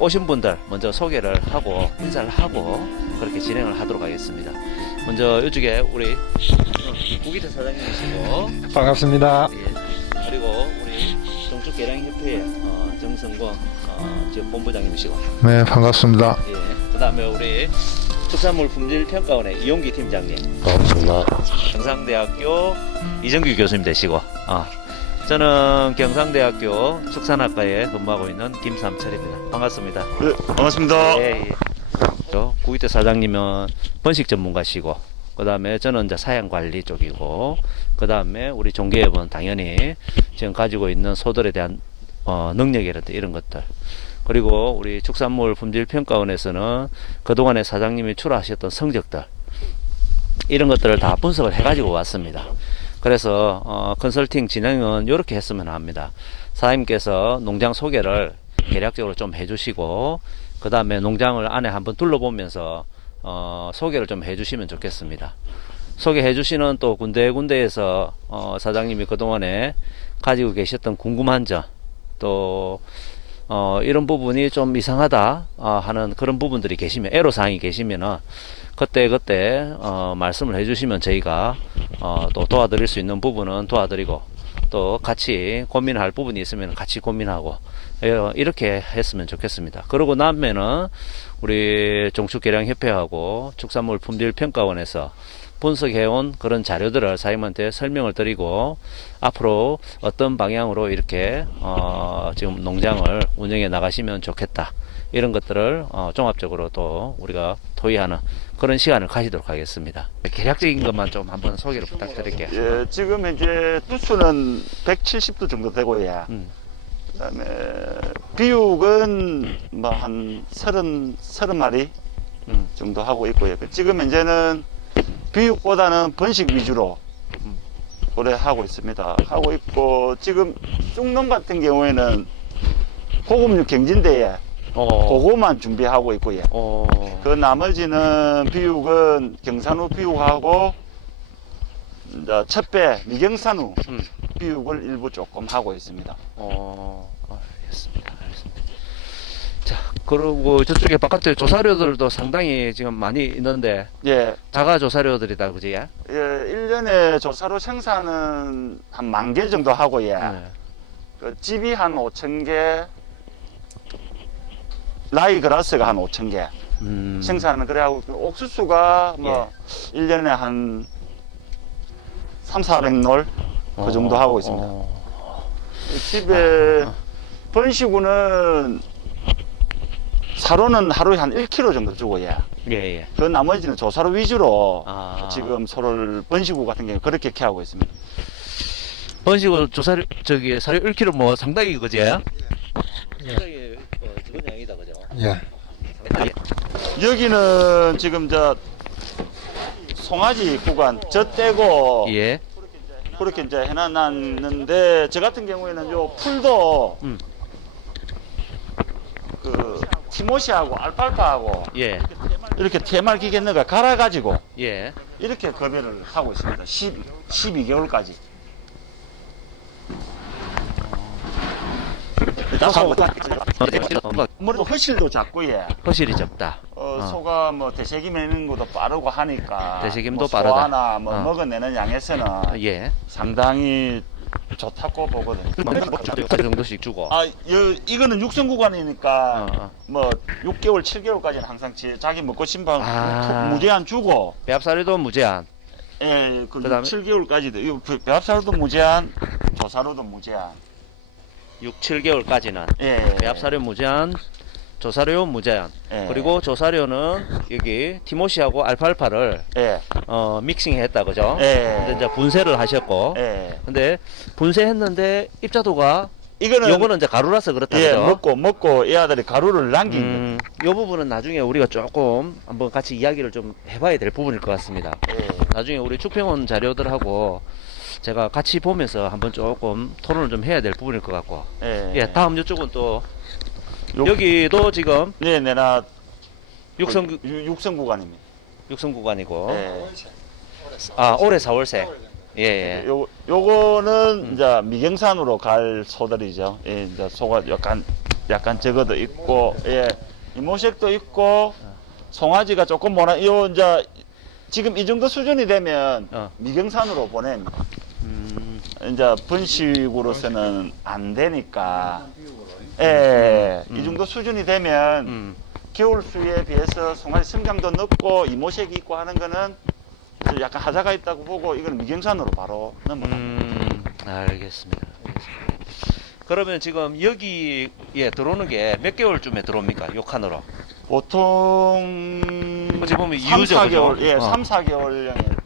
오신 분들 먼저 소개를 하고 인사를 하고 그렇게 진행을 하도록 하겠습니다. 먼저 이쪽에 우리 구기태 사장님이시고 반갑습니다. 예, 그리고 우리 정축계량협회 정성권 지금 본부장님이시고 네, 반갑습니다. 예, 그 다음에 우리 축산물 품질평가원의 이용기 팀장님, 반갑습니다. 경상대학교 이정규 교수님 되시고 저는 경상대학교 축산학과에 근무하고 있는 김삼철입니다. 반갑습니다. 네, 반갑습니다. 예, 예. 저 구이태 사장님은 번식 전문가시고, 그 다음에 저는 이제 사양관리 쪽이고, 그 다음에 우리 종계협은 당연히 지금 가지고 있는 소들에 대한 능력이라든지 이런 것들, 그리고 우리 축산물 품질평가원에서는 그동안에 사장님이 출하하셨던 성적들, 이런 것들을 다 분석을 해가지고 왔습니다. 그래서 컨설팅 진행은 이렇게 했으면 합니다. 사장님께서 농장 소개를 대략적으로 좀 해주시고, 그 다음에 농장을 안에 한번 둘러보면서 소개를 좀 해주시면 좋겠습니다. 소개해 주시는 또 군데군데에서 사장님이 그동안에 가지고 계셨던 궁금한 점, 또 이런 부분이 좀 이상하다 하는 그런 부분들이 계시면, 애로사항이 계시면은 그때 말씀을 해주시면 저희가 또 도와드릴 수 있는 부분은 도와드리고, 또 같이 고민할 부분이 있으면 같이 고민하고 이렇게 했으면 좋겠습니다. 그러고 나면은 우리 종축계량협회하고 축산물 품질평가원에서 분석해온 그런 자료들을 사장님한테 설명을 드리고, 앞으로 어떤 방향으로 이렇게 지금 농장을 운영해 나가시면 좋겠다, 이런 것들을 종합적으로 또 우리가 토의하는 그런 시간을 가지도록 하겠습니다. 계략적인 것만 좀 한번 소개를 부탁드릴게요. 예, 지금 현재 두수는 170도 정도 되고, 예. 그다음에 비육은 뭐 한 30마리 정도 하고 있고요. 지금 현재는 비육보다는 번식 위주로 올해 하고 있습니다. 하고 있고, 지금 쑥농 같은 경우에는 고급육 경진대에 그거만 준비하고 있고요. 그 나머지는 비육은 경산후 비육하고 이제 첫배 미경산후 비육을 일부 조금 하고 있습니다. 알겠습니다. 자, 그리고 저쪽에 바깥에 조사료들도 상당히 지금 많이 있는데, 예, 자가 조사료들이다, 그지? 예, 1년에 조사료 생산은 한 10,000개 정도 하고, 예. 그 집이 한 5,000개, 라이그라스가 한 5,000개 생산은 그래 하고, 옥수수가 뭐 1년에 한 300~400놀 그 정도 하고 있습니다. 집에 번식우는 사료는 하루에 한 1kg 정도 주고, 예. 예. 그 나머지는 조사료 위주로 지금 소를 번식우 같은 경우 그렇게 케어하고 있습니다. 번식을 조사료, 사료 1kg 뭐 상당히, 그지? 상당히 적은 양이다, 그죠? 예. 여기는 지금 저 송아지 구간 젖 떼고 예. 그렇게 이제 해놨는데, 저 같은 경우에는 요 풀도 그 티모시하고 알팔파하고 예. 이렇게 테말 기계너가 갈아가지고 예. 이렇게 급여를 하고 있습니다. 12개월까지. 아무래도 허실도 작고, 예. 허실이 적다. 소가 뭐 되새김 내는 것도 빠르고 하니까 되새김도 뭐 빠르다. 소화나 뭐 먹어내는 양에서는 예. 상당히 좋다고 보거든요. 그 정도씩 주고. 이거는 육성 구간이니까 뭐 6개월, 7개월까지는 항상 자기 먹고 싶은 무제한 주고, 배합사료도 무제한. 예, 그 그다음에? 7개월까지도 배합사료도 무제한, 조사료도 무제한. 6, 7개월까지는 예. 배합사료 무제한, 조사료 무제한. 예. 그리고 조사료는 여기 티모시하고 알팔파를 예. 믹싱했다, 그죠? 예. 근데 이제 분쇄를 하셨고. 예. 근데 분쇄했는데 입자도가 요거는 이제 가루라서 그렇다, 예, 그죠? 먹고 이 아들이 가루를 남긴 거. 요 부분은 나중에 우리가 조금 한번 같이 이야기를 좀 해봐야 될 부분일 것 같습니다. 나중에 우리 축평원 자료들하고 제가 같이 보면서 한번 조금 토론을 좀 해야 될 부분일 것 같고. 예, 다음 이쪽은 또 여기도 지금 네, 내나 육성 육성 구간입니다. 구간이고. 예. 올해 4월생. 예. 요거는 이제 미경산으로 갈 소들이죠. 예, 이제 소가 약간 약간 저거도 있고, 예, 이모색도 있고, 송아지가 조금 뭐나, 요, 이제, 지금 이 정도 수준이 되면 미경산으로 보냅니다. 이제 번식으로서는 안 되니까, 예, 이 정도 수준이 되면 겨울 수에 비해서 송아지 성장도 높고 이모색이 있고 하는 거는 약간 하자가 있다고 보고 이건 미경산으로 바로 넘어갑니다. 알겠습니다. 그러면 지금 여기에 들어오는 게 몇 개월쯤에 들어옵니까? 요 칸으로. 보통 어찌 보면 3, 이유죠, 4개월, 그죠? 예, 어. 3, 4개월령에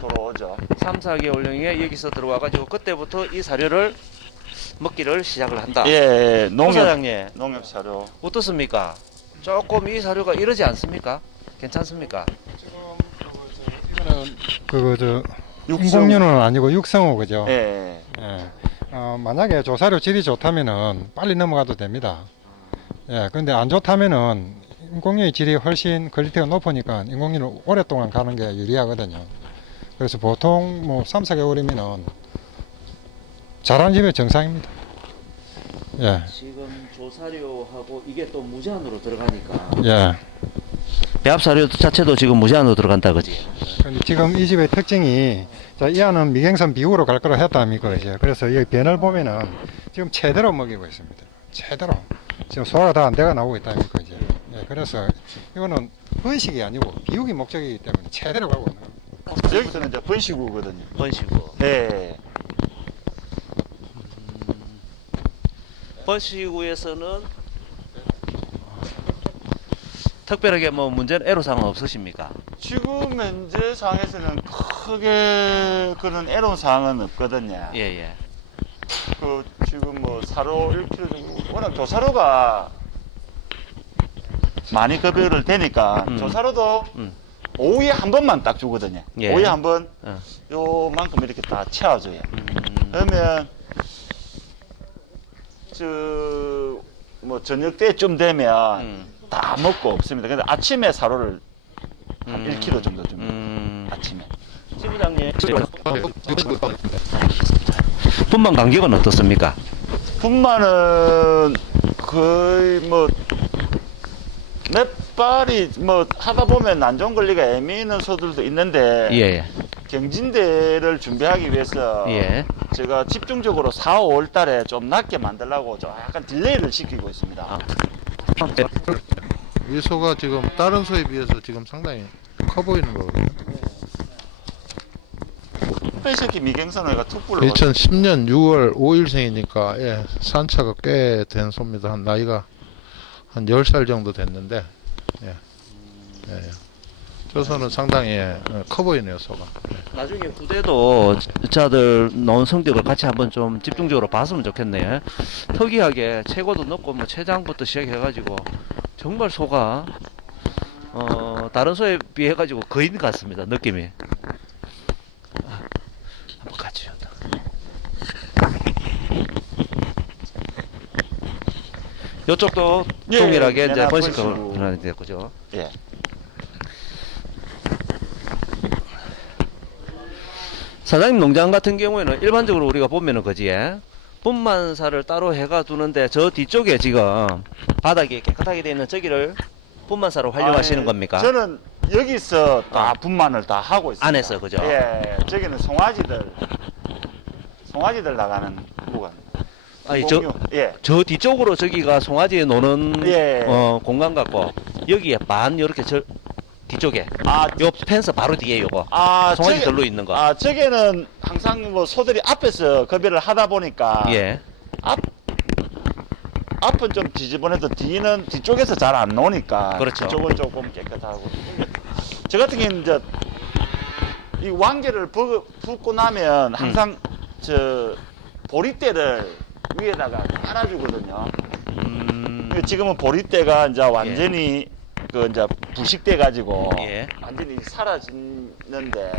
들어오죠. 3, 4개월령에 여기서 들어와가지고 그때부터 이 사료를 먹기를 시작을 한다. 예, 농협, 사장님 농협 사료. 어떻습니까? 조금 이 사료가 이러지 않습니까? 괜찮습니까? 이거는 그저 육성. 인공류는 아니고 육성호 그죠? 예, 예. 만약에 조사료 질이 좋다면은 빨리 넘어가도 됩니다. 예. 근데 안 좋다면은 인공류의 질이 훨씬 퀄리티가 높으니까 인공류는 오랫동안 가는 게 유리하거든요. 그래서 보통 뭐 3, 4개월이면은 자란 집에 정상입니다. 예. 지금 조사료하고 이게 또 무제한으로 들어가니까 예. 배합 사료 자체도 지금 무제한으로 들어간다 그지? 근데 지금 이 집의 특징이 자, 이 안은 미경산 비후로 갈 거라 했다 아닙니까 이제. 그래서 이 변을 보면은 지금 제대로 먹이고 있습니다. 제대로 지금 소화가 다 안 돼가 나오고 있다 아닙니까 이제. 예, 그래서 이거는 번식이 아니고 비육이 목적이기 때문에 제대로 가고 있는 겁니다. 여기서는 이제 번식우거든요. 번식후. 예, 번식후에서는 특별하게 뭐 문제는 애로사항은 없으십니까? 지금 현재 상황에서는 크게 그런 애로운 사항은 없거든요. 예예. 그 지금 뭐 사료 1kg 정도, 워낙 조사료가 많이 급여를 되니까 조사료도 오후에 한 번만 딱 주거든요. 예. 오후에 한 번 어. 요만큼 이렇게 다 채워줘요. 그러면 저 뭐 저녁 때쯤 되면 다 먹고 없습니다. 근데 아침에 사료를 한 1kg 정도 줍니다. 아침에. 지부장님 분만 간격은 어떻습니까? 분만은 거의 뭐 몇 발이 뭐 하다 보면 난종 걸리가 애미는 소들도 있는데 예. 경진대를 준비하기 위해서 예. 제가 집중적으로 4, 5월 달에 좀 낮게 만들려고 좀 약간 딜레이를 시키고 있습니다. 이 소가 지금 다른 소에 비해서 지금 상당히 커 보이는 거거든요. 스페셜키 미경선호가 툭불로 2010년 6월 5일생이니까 예, 산차가 꽤 된 소입니다. 한 나이가 한 10살 정도 됐는데 예. 예. 저 소는 상당히 커 보이네요, 소가. 나중에 후대도 자들 나온 성적을 같이 한번 좀 집중적으로 봤으면 좋겠네. 특이하게 최고도 높고 뭐 최장부터 시작해가지고 정말 소가 다른 소에 비해 가지고 거인 같습니다. 느낌이. 한번 같이 한다. 이쪽도 예, 동일하게 이제 내나 번식을 번식으로. 하는데 그죠? 예. 사장님 농장 같은 경우에는 일반적으로 우리가 보면은 그지 분만사를 따로 해가 두는데 저 뒤쪽에 지금 바닥이 깨끗하게 되어 있는 저기를 분만사로 활용하시는 아니, 겁니까? 저는 여기서 다 분만을 다 하고 있습니다. 안에서, 그죠? 예, 저기는 송아지들 나가는 구간. 아니 공유. 예. 저 뒤쪽으로 저기가 송아지 노는 예. 공간 같고 여기에 반 이렇게 저 뒤쪽에 아, 요 펜스 바로 뒤에 요거 송아지 저기- 들로 있는 거. 아, 저게는 항상 뭐 소들이 앞에서 급여를 하다 보니까 예. 앞은 좀 지저분해도 뒤는 뒤쪽에서 잘 안 나오니까 그렇죠. 뒤쪽은 조금 깨끗하고. 저 같은 경우는 이제 이 왕개를 붓고 나면 항상 저 보리대를 위에다가 깔아주거든요. 지금은 보리대가 이제 완전히 그 이제 부식돼 가지고 예. 완전히 사라지는데.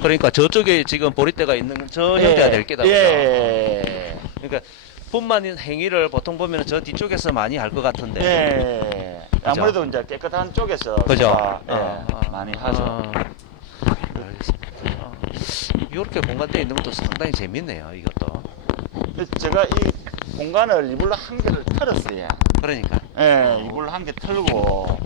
그러니까 저쪽에 지금 보리대가 있는 저 형태가 될 게다. 그죠? 예. 그러니까 분만 행위를 보통 보면 저 뒤쪽에서 많이 할 것 같은데. 예. 아무래도 이제 깨끗한 쪽에서 그죠? 제가, 많이 하죠. 알겠습니다. 이렇게 공간대에 있는 것도 상당히 재밌네요. 이것도. 제가 이 공간을 이불로 한 개를 털었어요. 그러니까 예, 이불로 한 개 털고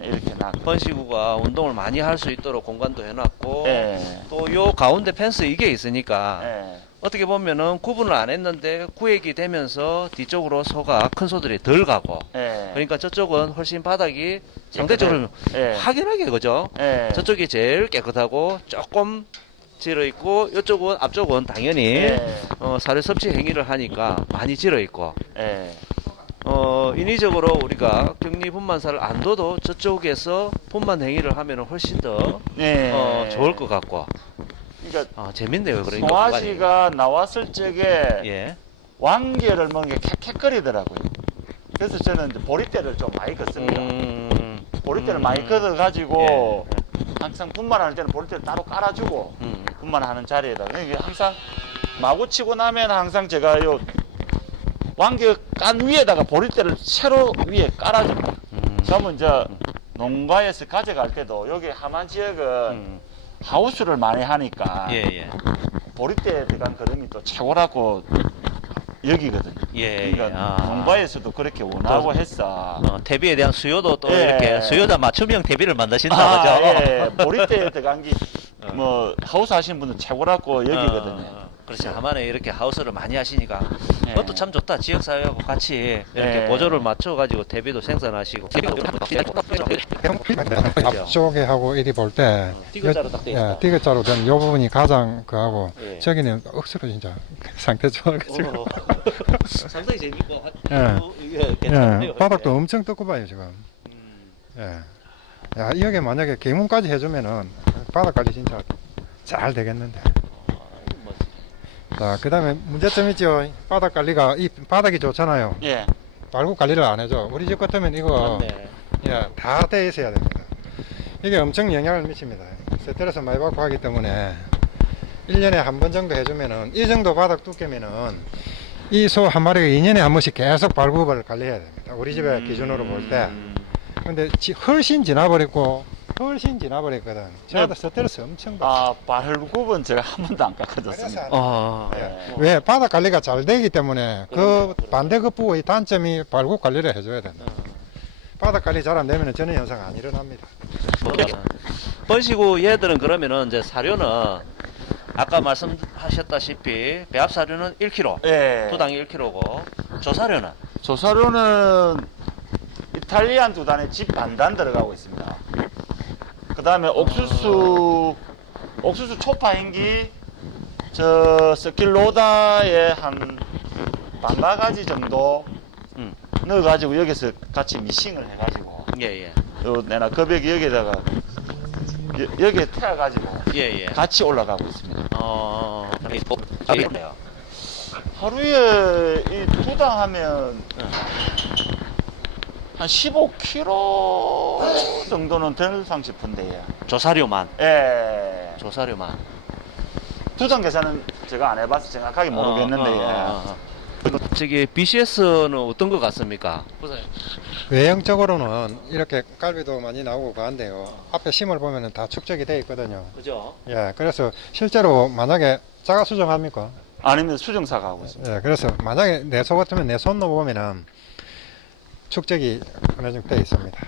이렇게 놔. 번식구가 운동을 많이 할 수 있도록 공간도 해놨고 예. 또 요 가운데 펜스 이게 있으니까 예. 어떻게 보면은 구분을 안 했는데 구획이 되면서 뒤쪽으로 소가 큰 소들이 덜 가고 예. 그러니까 저쪽은 훨씬 바닥이 상대적으로 예. 확연하게 그죠? 예. 저쪽이 제일 깨끗하고 조금 질어 있고 이쪽은 앞쪽은 당연히 예. 사료 섭취 행위를 하니까 많이 질어 있고 예. 인위적으로 우리가 격리 분만사를 안 둬도 저쪽에서 분만 행위를 하면 훨씬 더 예. 좋을 것 같고 그러니까 재밌네요. 그러니까 송아지가 나왔을 적에 예. 왕개를 먹는 게 캑캑거리더라고요. 그래서 저는 이제 보리대를 좀 많이 걷습니다. 보리대를 많이 걷어가지고 항상 분만할 때는 보리대를 따로 깔아주고 분만하는 자리에다. 그러니까 항상 마구 치고 나면 항상 제가 요 왕개 깐 위에다가 보리대를 새로 위에 깔아줍니다. 그러면 이제 농가에서 가져갈 때도 여기 함안 지역은 하우스를 많이 하니까 예. 보리대에 들어간 걸음이 또 최고라고 여기거든요. 예. 그러니까 농가에서도 그렇게 원하고 했어. 대비에 대한 수요도 또 예. 이렇게 수요자 맞춤형 대비를 만드신다 그죠? 예. 보리대에 들어간 게 뭐 하우스 하시는 분은 최고라고 여기거든요. 그렇지. 하만에 이렇게 하우스를 많이 하시니까 예. 그것도 참 좋다. 지역사회하고 같이 이렇게 예. 보조를 맞춰가지고 대비도 생산하시고 앞쪽에 하고 이리 볼 때 디귿자로 딱 돼 있어. 예, 디귿자로 된 요 부분이 가장 그하고 예. 저기는 억수로 진짜 상태 좋아가지고 상당히 재밌고 예. 이게 괜찮네요. 예, 바닥도 엄청 뜯고 봐요 지금. 예. 야, 여기 만약에 개문까지 해주면은 바닥까지 진짜 잘 되겠는데. 자, 그 다음에 문제점 있죠. 바닥 관리가, 이 바닥이 좋잖아요. 예. 발굽 관리를 안 해줘. 우리 집 같으면 이거, 맞네. 예, 다 돼 있어야 됩니다. 이게 엄청 영향을 미칩니다. 스트레스 많이 받고 하기 때문에 1년에 한 번 정도 해주면은, 이 정도 바닥 두께면은, 이 소 한 마리가 2년에 한 번씩 계속 발굽을 관리해야 됩니다. 우리 집의 기준으로 볼 때. 근데 훨씬 지나버렸거든. 제가 스트레스 엄청 받았어요. 발굽은 제가 한 번도 안 깎아줬습니다. 예. 왜 바닥 관리가 잘 되기 때문에 그 반대 그 부의 단점이 발굽 관리를 해줘야 된다. 바닥 관리 잘 안 되면 저는 현상 안 일어납니다. 번시고 얘들은 그러면은 이제 사료는 아까 말씀하셨다시피 배합 사료는 1kg, 예. 두당 1kg고 조사료는 조사료는 이탈리안 두 단에 집 반단 들어가고 있습니다. 그 다음에 옥수수 초파행기 저 스킬로다에 한 반바가지 정도 넣어가지고 여기서 같이 미싱을 해가지고 예예 요 내나 거백이 여기다가 여기에 태워가지고 예예 같이 올라가고 있습니다. 그래요. 하루에 이 두당 하면 한 15kg 정도는 될상 싶은데. 조사료만 예. 조사료만 두당 계산은 제가 안 해봐서 정확하게 모르겠는데. 저기 BCS는 어떤 것 같습니까? 보세요. 외형적으로는 이렇게 갈비도 많이 나오고 그한데요. 앞에 심을 보면은 다 축적이 되어 있거든요. 그죠? 예, 그래서 실제로 만약에 자가 수정합니까? 아니면 수정사가 하고 있습니다. 예, 그래서 만약에 내 소 같으면 내 손 넣어보면은 축적이 어느 정도 되어 있습니다.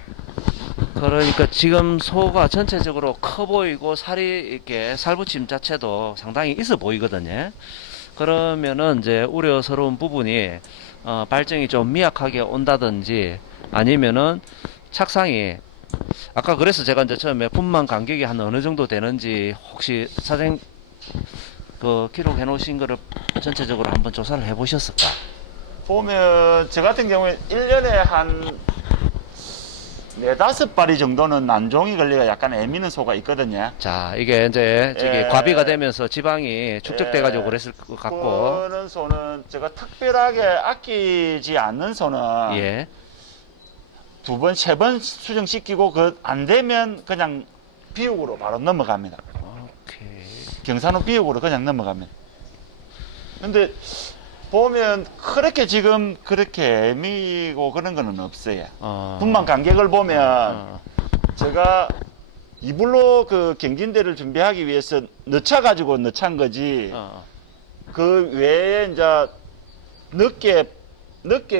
그러니까 지금 소가 전체적으로 커 보이고 살이 이렇게 살붙임 자체도 상당히 있어 보이거든요. 그러면은 이제 우려스러운 부분이 발정이 좀 미약하게 온다든지 아니면은 착상이 아까 그래서 제가 이제 처음에 분만 간격이 한 어느 정도 되는지 혹시 사장님 그 기록해 놓으신 거를 전체적으로 한번 조사를 해 보셨을까? 보면 저 같은 경우에 1년에 한 4-5발이 정도는 난종이 걸리가 약간 애미는 소가 있거든요. 자, 이게 이제 저기 예. 과비가 되면서 지방이 축적돼 가지고 그랬을 것 같고. 그런 소는 제가 특별하게 아끼지 않는 소는 예. 2번, 3번 수정시키고 그 안 되면 그냥 비육으로 바로 넘어갑니다. 오케이. 경산호 비육으로 그냥 넘어갑니다. 근데 보면 그렇게 지금 그렇게 애미고 그런 거는 없어요. 분만 간격을 보면 제가 이불로 그 경진대를 준비하기 위해서 넣쳐 가지고 넣찬 거지. 그 외에 이제 늦게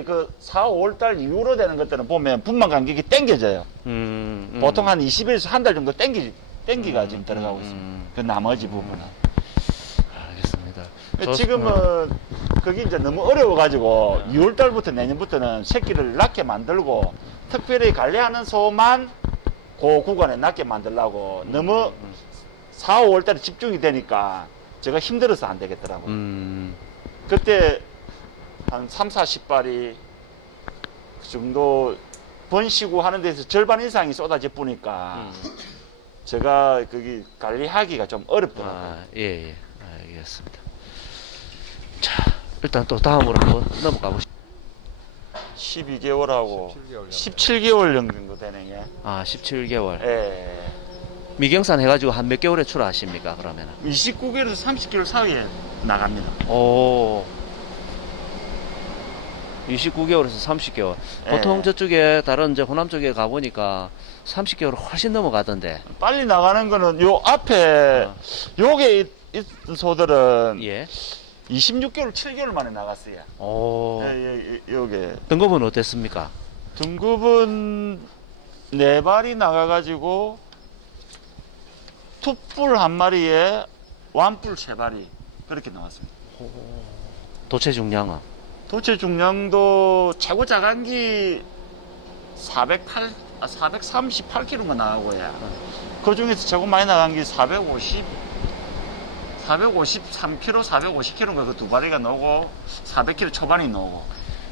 그 4, 5월 달 이후로 되는 것들은 보면 분만 간격이 땡겨져요. 보통 한 20일에서 한 달 정도 땡기가 지금 들어가고 있습니다. 그 나머지 부분은. 알겠습니다. 지금은 그게 이제 너무 어려워가지고 6월 달부터 내년부터는 새끼를 낳게 만들고 특별히 관리하는 소만 그 구간에 낳게 만들려고 너무 4, 5월 달에 집중이 되니까 제가 힘들어서 안 되겠더라고요. 그때 한 3, 40발이 그 정도 번시고 하는 데서 절반 이상이 쏟아져 보니까 제가 거기 관리하기가 좀 어렵더라고요. 아, 예, 예. 알겠습니다. 자, 일단 또 다음으로 한번 넘어가 보시죠. 12개월하고 17개월 17개월 정도 되네. 예. 아, 17개월. 예. 미경산 해가지고 한 몇 개월에 출하하십니까, 그러면은? 29개월에서 30개월 사이에 나갑니다. 오. 29개월에서 30개월. 보통 예. 저쪽에 다른 이제 호남 쪽에 가보니까 30개월 훨씬 넘어가던데. 빨리 나가는 거는 요 앞에 요게 있던 소들은 예. 26개월, 7개월 만에 나갔어요. 오. 요게 등급은 어땠습니까? 등급은 4발이 나가가지고 투뿔 한 마리에 완뿔 3발이 그렇게 나왔습니다. 도체 중량은? 도체 중량도 최고 자간기 438kg가 나가고요. 그 중에서 최고 많이 나간 게 453kg, 450kg인가 그 두 마리가 나오고 400kg 초반이 나오고.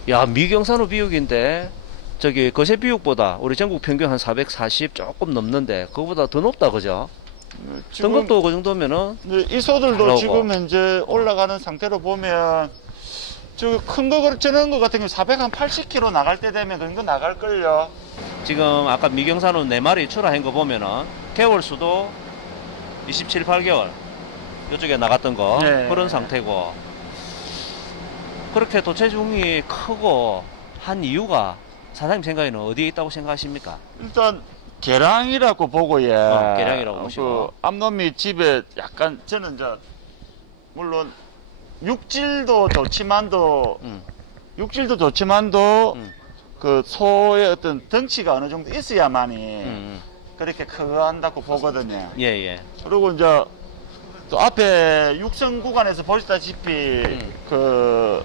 야, 미경산호 비육인데 저기 거세 비육보다 우리 전국 평균 한 440 조금 넘는데 그거보다 더 높다, 그죠? 지금 등급도 그 정도면은 이 소들도 나오고. 지금 현재 올라가는 상태로 보면 저 큰 거 저런 거 같은 경우 480kg 나갈 때 되면 그 정도 나갈걸요. 지금 아까 미경산호 4마리 출하한 거 보면은 개월 수도 27, 8개월 이쪽에 나갔던 거 네. 그런 상태고, 그렇게 도체중이 크고 한 이유가 사장님 생각에는 어디에 있다고 생각하십니까? 일단 계량이라고 보고 예. 계량이라고 보시고. 그 암놈이 집에 약간 저는 이제 물론 육질도 좋지만도 음. 그 소의 어떤 덩치가 어느 정도 있어야만이 그렇게 크고 한다고 보거든요. 예, 예. 그리고 이제 또 앞에 육성 구간에서 보시다시피 그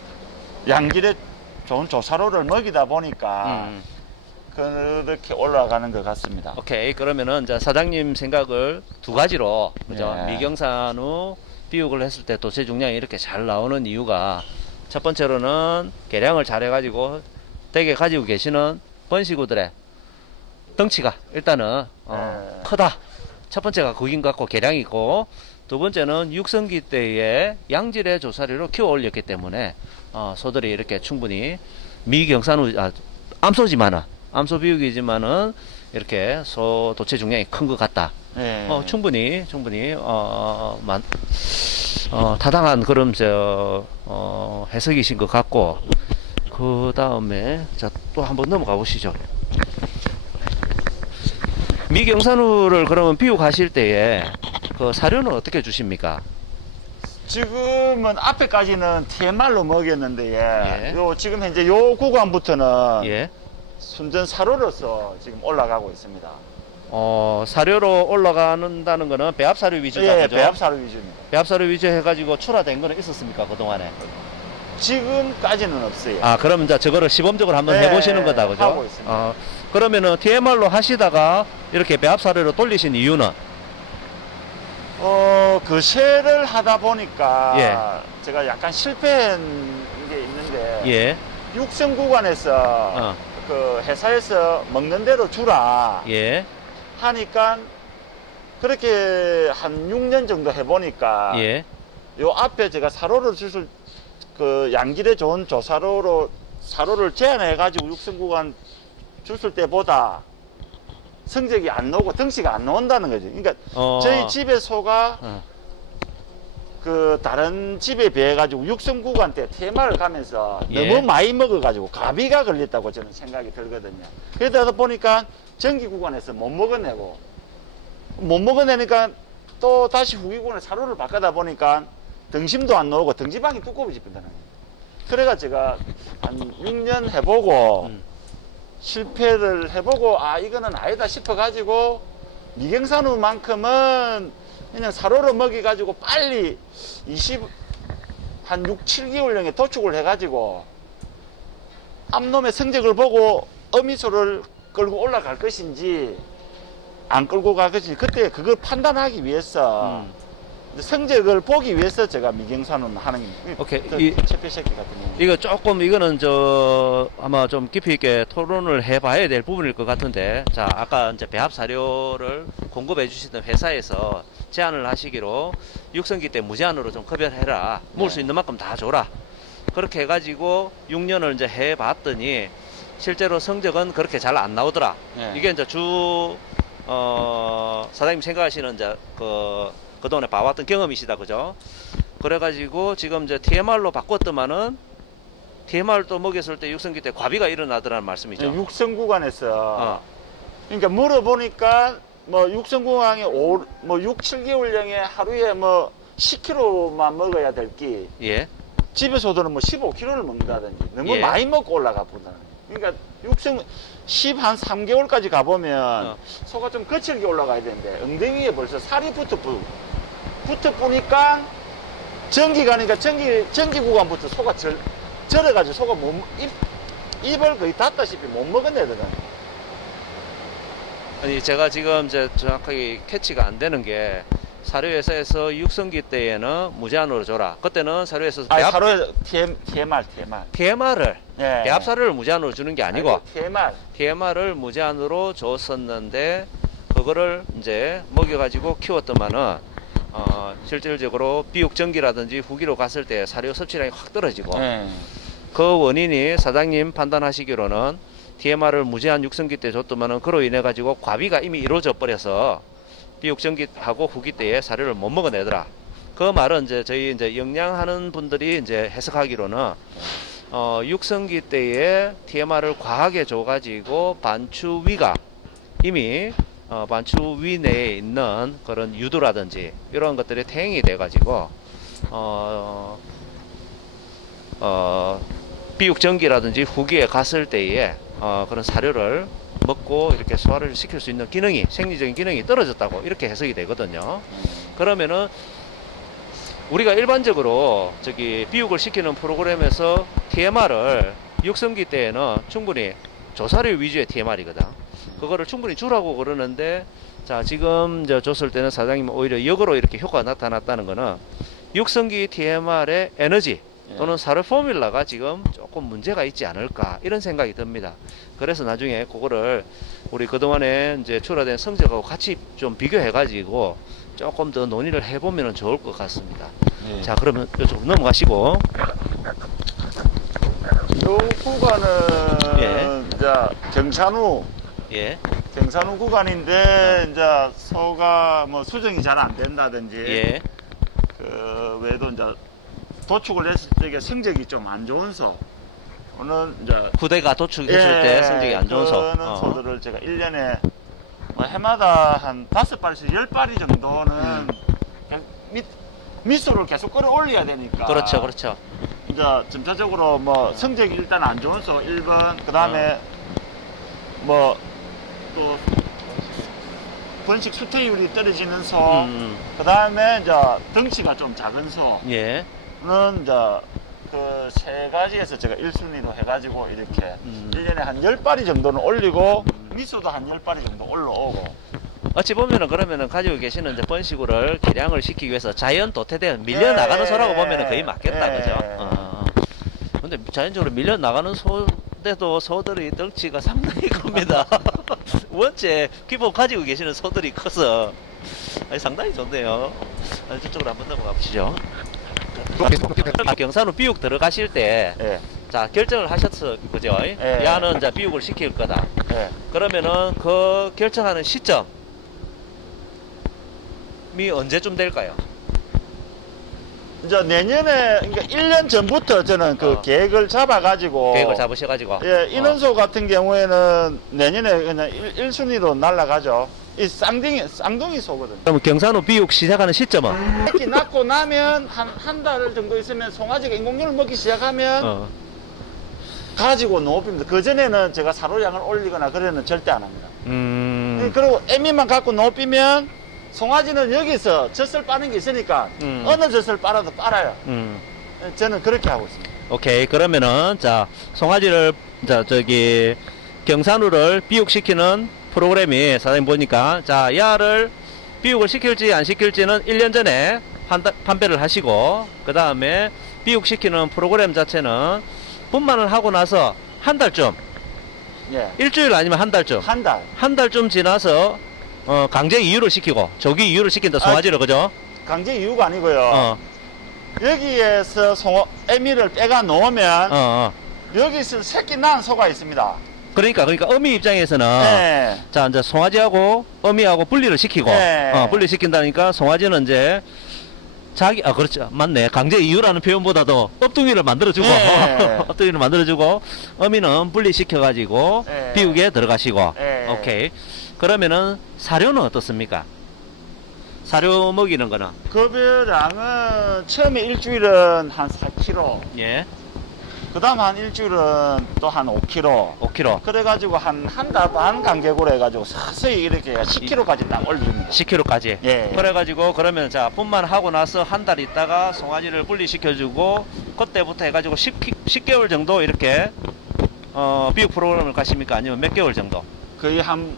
양질의 좋은 조사로를 먹이다 보니까 그렇게 올라가는 것 같습니다. 오케이. 그러면은 이제 사장님 생각을 두 가지로, 그죠? 예. 미경산후 비육을 했을 때 도체 중량이 이렇게 잘 나오는 이유가, 첫 번째로는 계량을 잘 해가지고 댁에 가지고 계시는 번식우들의 덩치가 일단은 예. 크다. 첫 번째가 그긴 것 같고 계량이고, 두 번째는 육성기 때의 양질의 조사리로 키워 올렸기 때문에 소들이 이렇게 충분히 미경산후 암소지만은, 암소 비육이지만은 이렇게 소 도체 중량이 큰 것 같다. 예. 충분히 타당한 그런 해석이신 것 같고, 그 다음에 또 한번 넘어가 보시죠. 미경산후를 그러면 비육하실 때에 그 사료는 어떻게 주십니까? 지금은 앞에까지는 TMR로 먹였는데 예. 요 지금 현재 요 구간부터는 예. 순전 사료로서 지금 올라가고 있습니다. 사료로 올라가는다는 거는 배합 사료 위주죠, 예, 그죠? 배합 사료 위주입니다. 배합 사료 위주 해가지고 출하된 거는 있었습니까, 그 동안에? 지금까지는 없어요. 그러면 이제 저거를 시범적으로 한번 네, 해보시는 거다, 그죠? 하고 있습니다. 그러면은 TMR로 하시다가 이렇게 배합 사료로 돌리신 이유는? 그 하다 보니까 예. 제가 약간 실패한 게 있는데 예, 육성 구간에서 그 회사에서 먹는 대로 주라 예, 하니까 그렇게 한 6년 정도 해보니까 예, 요 앞에 제가 사료를 주실 그 양질의 좋은 조사료로 사료를 제한해 가지고 육성 구간 주실 때보다 성적이 안 나오고 덩치가 안 나온다는 거죠. 그러니까 저희 집의 소가 그 다른 집에 비해 가지고 육성 구간 때 TMR을 가면서 예. 너무 많이 먹어 가지고 가비가 걸렸다고 저는 생각이 들거든요. 그러다 보니까 전기 구간에서 못 먹어내니까 또 다시 후기 구간에 사료를 바꾸다 보니까 등심도 안 나오고 등지방이 두꺼워집니다. 그래가 제가 한 6년 해보고 음. 실패를 해보고 아 이거는 아니다 싶어가지고 미경산우만큼은 그냥 사료를 먹여가지고 빨리 한 6, 7개월령에 도축을 해가지고 암놈의 성적을 보고 어미소를 끌고 올라갈 것인지 안 끌고 갈 것인지 그때 그걸 판단하기 위해서 성적을 보기 위해서 제가 미경산은 하는 오케이. 채표 새끼 같은 경우. 이거 조금 이거는 아마 좀 깊이 있게 토론을 해봐야 될 부분일 것 같은데, 자 아까 이제 배합 사료를 공급해 주시던 회사에서 제안을 하시기로 육성기 때 무제한으로 좀 급여해라, 먹을 수 있는 만큼 다 줘라, 그렇게 해가지고 6년을 이제 해봤더니 실제로 성적은 그렇게 잘 안 나오더라. 네. 이게 이제 사장님 생각하시는 이제 그동안에 봐왔던 경험이시다, 그죠? 그래가지고 지금 이제 TMR로 바꿨더만은 TMR도 먹였을 때 육성기 때 과비가 일어나더라는 말씀이죠. 육성 구간에서 어. 그러니까 물어보니까 뭐 육성 구간에 6, 7개월령에 하루에 뭐 10kg만 먹어야 될기 예. 집에서도는 뭐 15kg를 먹는다든지 너무 예. 많이 먹고 올라가 보다. 그러니까 육성 10한 3개월까지 가보면 소가 좀 거칠게 올라가야 되는데 엉덩이에 벌써 살이 붙어보니까 전기 가니까 전기 구간부터 소가 절어가지고 소가 입을 거의 닫다시피 못 먹어내거든. 아니 제가 지금 이제 정확하게 캐치가 안 되는 게, 사료회사에서 육성기 때에는 무제한으로 줘라. 그때는 사료회사에서 아니, 사료에 TMR. TMR을 예. 배합 사료를 무제한으로 주는 게 아니고 TMR. TMR을 무제한으로 줬었는데 그거를 이제 먹여가지고 키웠더만은 실질적으로 비육전기라든지 후기로 갔을 때 사료 섭취량이 확 떨어지고, 예. 그 원인이 사장님 판단하시기로는 TMR을 무제한 육성기 때 줬더만은 그로 인해 가지고 과비가 이미 이루어져 버려서 비육전기하고 후기 때에 사료를 못 먹어내더라. 그 말은 이제 저희 이제 영양하는 분들이 이제 해석하기로는 육성기 때에 TMR을 과하게 줘가지고 반추위가 이미 반추위 내에 있는 그런 유두라든지 이런 것들이 퇴행이 돼가지고 비육전기라든지 후기에 갔을 때에 그런 사료를 먹고 이렇게 소화를 시킬 수 있는 기능이, 생리적인 기능이 떨어졌다고 이렇게 해석이 되거든요. 그러면은 우리가 일반적으로 비육을 시키는 프로그램에서 TMR을 육성기 때에는 충분히 조사료 위주의 TMR이거든. 그거를 충분히 주라고 그러는데, 자 지금 줬을 때는 사장님 오히려 역으로 이렇게 효과가 나타났다는 거는 육성기 TMR의 에너지 또는 사료 포뮬라가 지금 조금 문제가 있지 않을까, 이런 생각이 듭니다. 그래서 나중에 그거를 우리 그동안에 이제 출하된 성적하고 같이 좀 비교해 가지고 조금 더 논의를 해보면 좋을 것 같습니다. 예. 자 그러면 이쪽 넘어가시고, 요 구간은 예. 이제 경산후 예, 구간인데 이제 소가 뭐 수정이 잘 안 된다든지 예, 그 외에도 이제 도축을 했을 때 성적이 좀 안 좋은 소는 이제 후대가 도축했을 때 성적이 안 좋은 소. 그런 소들을 제가 1년에 뭐 해마다 한 5발에서 10발이 정도는 그냥 밑소를 계속 끌어올려야 되니까. 그렇죠, 그렇죠. 이제 점차적으로 뭐 성적이 일단 안 좋은 소 1번, 그 다음에 뭐 또 번식 수태율이 떨어지는 소, 그 다음에 이제 덩치가 좀 작은 소는 예, 이제 그 세 가지에서 제가 1순위로 해가지고 이렇게 1년에 한 10발이 정도는 올리고 미소도 한 10발이 정도 올라오고. 어찌 보면은 그러면은 가지고 계시는 이제 번식구를 개량을 시키기 위해서 자연 도태된 밀려 나가는 소라고 보면은 거의 맞겠다, 그죠? 근데 자연적으로 밀려 나가는 소인데도 소들이 덩치가 상당히 큽니다. 원체 기본 가지고 계시는 소들이 커서 상당히 좋네요. 저쪽으로 한번 넘어가 보시죠. 경산후 비육 들어가실 때, 예. 자 결정을 하셨어, 그죠? 예. 야는 이제 비육을 시킬 거다. 예. 그러면은 그 결정하는 시점이 언제쯤 될까요? 이제 내년에, 그러니까 1년 전부터 저는 그 계획을 잡아가지고. 계획을 잡으셔가지고. 예, 인원소 같은 경우에는 내년에 그냥 1순위로 날아가죠. 이 쌍둥이 소거든. 그럼 경산호 비육 시작하는 시점은? 새끼 낳고 나면 한 달 정도 있으면 송아지가 인공육을 먹기 시작하면 어. 가지고 높입니다. 그 전에는 제가 사료량을 올리거나 그래는 절대 안 합니다. 그리고 애미만 갖고 높이면 송아지는 여기서 젖을 빠는 게 있으니까 어느 젖을 빨아도 빨아요. 저는 그렇게 하고 있습니다. 오케이. 그러면은 자 송아지를 자 저기 경산호를 비육시키는 프로그램이 사장님 보니까 자 야를 비육을 시킬지 안 시킬지는 1년 전에 판별을 하시고 그 다음에 비육시키는 프로그램 자체는 분만을 하고 나서 한 달쯤 예. 일주일 아니면 한 달쯤 한 달. 한 달쯤 지나서 강제 이유를 시키고 조기 이유를 시킨다 송아지를 그죠? 강제 이유가 아니고요. 어, 여기에서 애미를 빼가 놓으면 어. 여기서 새끼 낳은 소가 있습니다. 그러니까 어미 입장에서는 네. 자 이제 송아지하고 어미하고 분리를 시키고 네. 분리시킨다니까 송아지는 이제 자기 그렇죠 맞네 강제 이유라는 표현보다도 엎둥이를 만들어주고 네. 엎둥이를 만들어주고 어미는 분리시켜가지고 네. 비육에 들어가시고 네. 오케이 그러면은 사료는 어떻습니까? 사료 먹이는 거는 급여량은 처음에 일주일은 한 4kg, 예 그 다음 한 일주일은 또 한 5kg. 5kg 그래가지고 한 달 반 간격으로 해가지고 서서히 이렇게 10kg까지 딱 올려줍니다. 10kg까지 예. 그래가지고 그러면 자 분만하고 나서 한 달 있다가 송아지를 분리시켜주고 그때부터 해가지고 10개월 정도 이렇게 비육 프로그램을 가십니까? 아니면 몇 개월 정도? 거의 한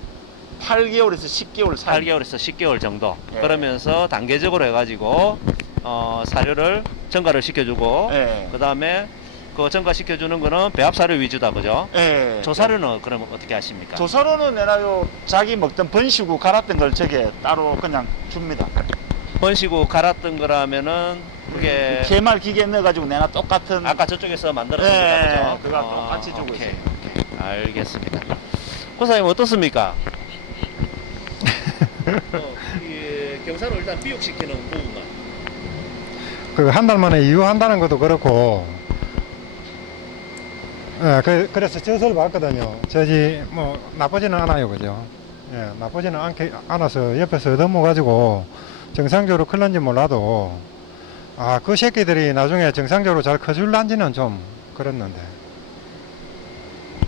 8개월에서 10개월 사이. 8개월에서 10개월 정도 예. 그러면서 단계적으로 해가지고 사료를 증가를 시켜주고 예. 그 다음에 그 증가시켜주는 거는 배합 사료 위주다 그죠? 예. 조사료는 그러면 어떻게 하십니까? 조사료는 내가요 자기 먹던 번식후 갈았던 걸 저게 따로 그냥 줍니다. 번식후 갈았던 거라면은 그게 개말 기계에 넣어가지고 내가 똑같은 아까 저쪽에서 만들었습니다 네, 그죠? 그거 똑같이 주고 오케이. 있습니다. 알겠습니다. 고사님 어떻습니까? 경사로 일단 비육시키는 부분만 그 한 달 만에 이유한다는 것도 그렇고, 예, 그래서 젖을 봤거든요. 젖이 뭐 나쁘지는 않아요, 그죠? 예, 나쁘지는 않아서 옆에서 얻어먹어가지고 정상적으로 클는지 몰라도, 아, 그 새끼들이 나중에 정상적으로 잘 커줄란지는 좀 그랬는데,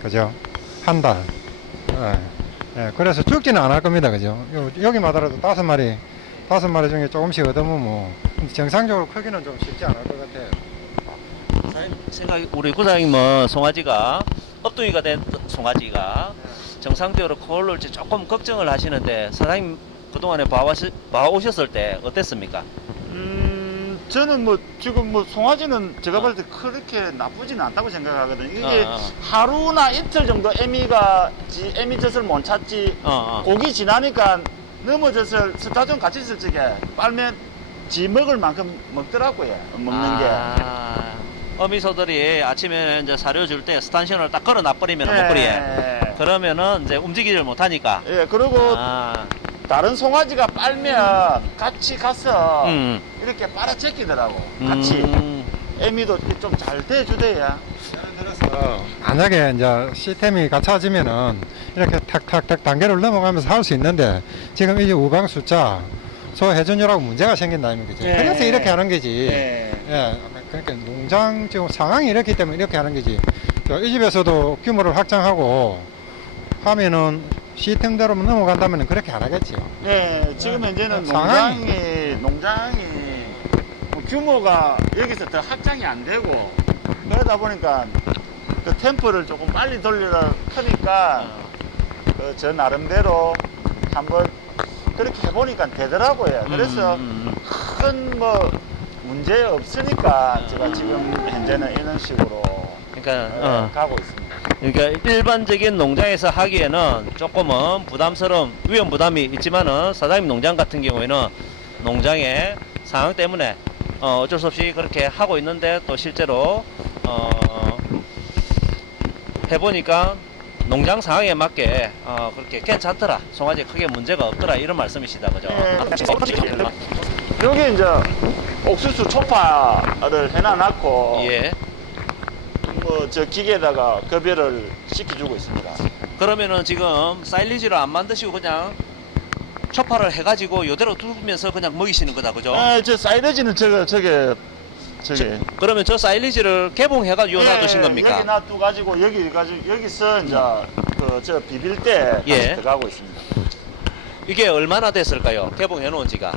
그죠? 한 달. 예, 예, 그래서 죽지는 않을 겁니다, 그죠? 여기마다라도 5마리 중에 조금씩 얻어먹으면 정상적으로 크기는 좀 쉽지 않을 것 같아요. 우리 구사님은 송아지가 업둥이가 된 송아지가 정상적으로 커올지 조금 걱정을 하시는데 사장님 그동안에 봐오셨을 때 어땠습니까? 저는 뭐 지금 뭐 송아지는 제가 봤을 때 그렇게 나쁘지는 않다고 생각하거든요. 이게 하루나 이틀 정도 애미 젖을 못 찾지 고기 지나니까 넘어져서 스타전 같이 있을 적에 빨면 지 먹을 만큼 먹더라고요. 먹는 게. 어미소들이 아침에 이제 사료 줄 때 스탄션을 딱 걸어 놔버리면 먹거리에 그러면은 이제 움직이질 못하니까. 예, 그리고 다른 송아지가 빨면 같이 가서 이렇게 빨아제끼더라고. 같이. 애미도 좀 잘 대주대야. 만약에 이제 시스템이 갖춰지면은 이렇게 탁탁탁 단계를 넘어가면서 할 수 있는데 지금 이제 우방 숫자 소회전율하고 문제가 생긴다 아닙니까? 네. 그래서 이렇게 하는 거지. 네. 예, 그러니까 농장 지금 상황이 이렇기 때문에 이렇게 하는 거지. 이 집에서도 규모를 확장하고 하면은 시스템대로 넘어간다면 그렇게 안 하겠지요. 네, 지금 현재는 상황이- 농장이 뭐 규모가 여기서 더 확장이 안 되고 그러다 보니까 그 템포를 조금 빨리 돌리다 크니까 저 나름대로 한번 그렇게 해보니까 되더라고요. 그래서 큰 뭐 문제 없으니까 제가 지금 현재는 이런 식으로 그러니까 가고 있습니다. 그러니까 일반적인 농장에서 하기에는 조금은 위험 부담이 있지만은 사장님 농장 같은 경우에는 농장의 상황 때문에 어쩔 수 없이 그렇게 하고 있는데 또 실제로 해보니까 농장 상황에 맞게 그렇게 괜찮더라, 송아지 크게 문제가 없더라 이런 말씀이시다, 그죠? 여기 이제 옥수수 초파를 해놔놨고 예. 뭐 저 기계에다가 급여를 시켜주고 있습니다. 그러면은 지금 사일리지를 안 만드시고 그냥 초파를 해가지고 요대로 두면서 그냥 먹이시는 거다, 그죠? 저 사이드지는 저게 그러면 저 사일리지를 개봉해가지고 예, 놔두신 겁니까? 여기 놔두 가지고 여기서 이제 저 비빌 때 예. 다시 들어가고 있습니다. 이게 얼마나 됐을까요? 개봉해 놓은 지가.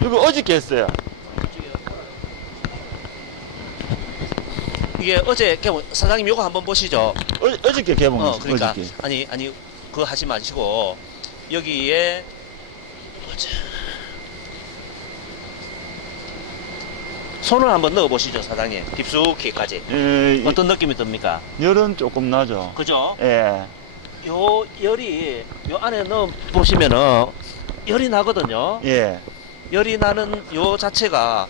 이거 어저께 했어요. 이게 어제 개봉, 사장님 요거 한번 보시죠. 어저께 개봉했어요. 그러니까 어저께. 아니 그거 하지 마시고 여기에 어제 손을 한번 넣어 보시죠, 사장님. 깊숙이까지. 어떤 느낌이 듭니까? 열은 조금 나죠. 그죠? 예. 요 열이 요 안에 넣어 보시면은 열이 나거든요. 예. 열이 나는 요 자체가